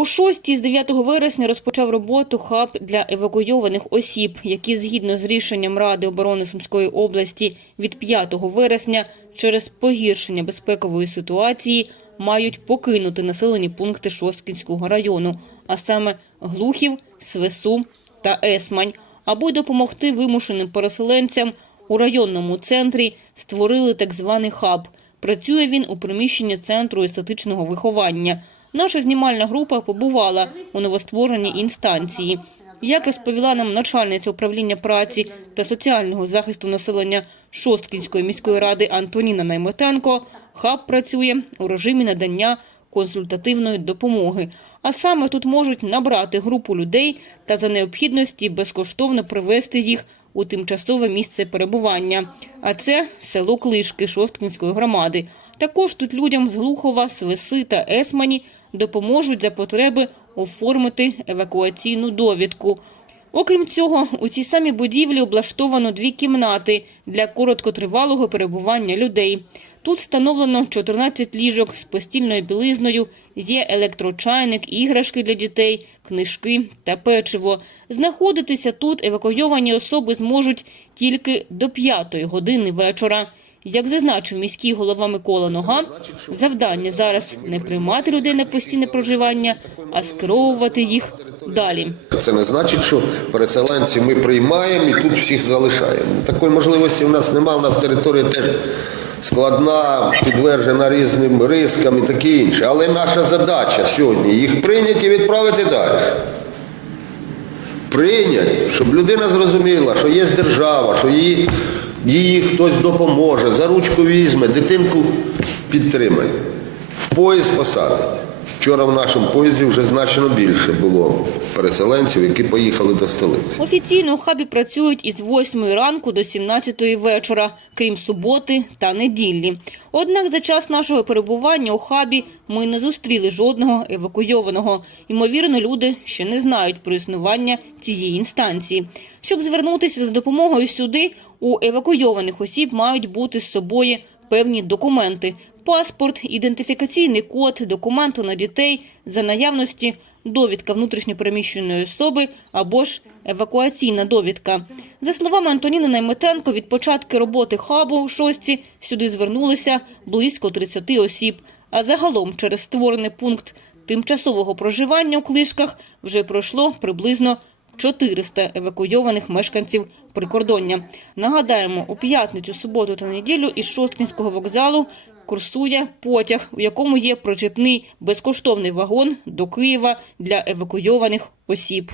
У шостій з 9 вересня розпочав роботу хаб для евакуйованих осіб, які згідно з рішенням Ради оборони Сумської області від 5 вересня через погіршення безпекової ситуації мають покинути населені пункти Шосткінського району, а саме Глухів, Свесу та Есмань, аби допомогти вимушеним переселенцям у районному центрі створили так званий хаб. Працює він у приміщенні центру естетичного виховання. Наша знімальна група побувала у новоствореній інстанції. Як розповіла нам начальниця управління праці та соціального захисту населення Шосткінської міської ради Антоніна Найметенко, хаб працює у режимі надання консультативної допомоги. А саме тут можуть набрати групу людей та за необхідності безкоштовно привезти їх у тимчасове місце перебування. А це село Клишки Шосткінської громади. Також тут людям з Глухова, Свиси та Есмані допоможуть за потреби оформити евакуаційну довідку. Окрім цього, у цій самій будівлі облаштовано дві кімнати для короткотривалого перебування людей. Тут встановлено 14 ліжок з постільною білизною, є електрочайник, іграшки для дітей, книжки та печиво. Знаходитися тут евакуйовані особи зможуть тільки до 5 години вечора. Як зазначив міський голова Микола Нога, завдання зараз не приймати людей на постійне проживання, а скеровувати їх далі. Це не значить, що переселенців ми приймаємо і тут всіх залишаємо. Такої можливості в нас немає. У нас територія теж складна, підтверджена різним рискам і таке інше. Але наша задача сьогодні їх прийняти і відправити далі. Прийняти, щоб людина зрозуміла, що є держава, що їй, їй хтось допоможе, за ручку візьме, дитинку підтримає, в поїзд посадить. Вчора в нашому поїзді вже значно більше було переселенців, які поїхали до столиці. Офіційно у хабі працюють із 8 ранку до 17 вечора, крім суботи та неділі. Однак за час нашого перебування у хабі ми не зустріли жодного евакуйованого. Ймовірно, люди ще не знають про існування цієї інстанції. Щоб звернутися за допомогою сюди, у евакуйованих осіб мають бути з собою певні документи: паспорт, ідентифікаційний код, документи на дітей за наявності, довідка внутрішньопереміщеної особи або ж евакуаційна довідка. За словами Антоніни Найметенко, від початку роботи хабу у шості сюди звернулися близько 30 осіб. А загалом через створений пункт тимчасового проживання у Клишках вже пройшло приблизно 400 евакуйованих мешканців прикордоння. Нагадаємо, у п'ятницю, суботу та неділю із Шосткінського вокзалу курсує потяг, у якому є причепний безкоштовний вагон до Києва для евакуйованих осіб.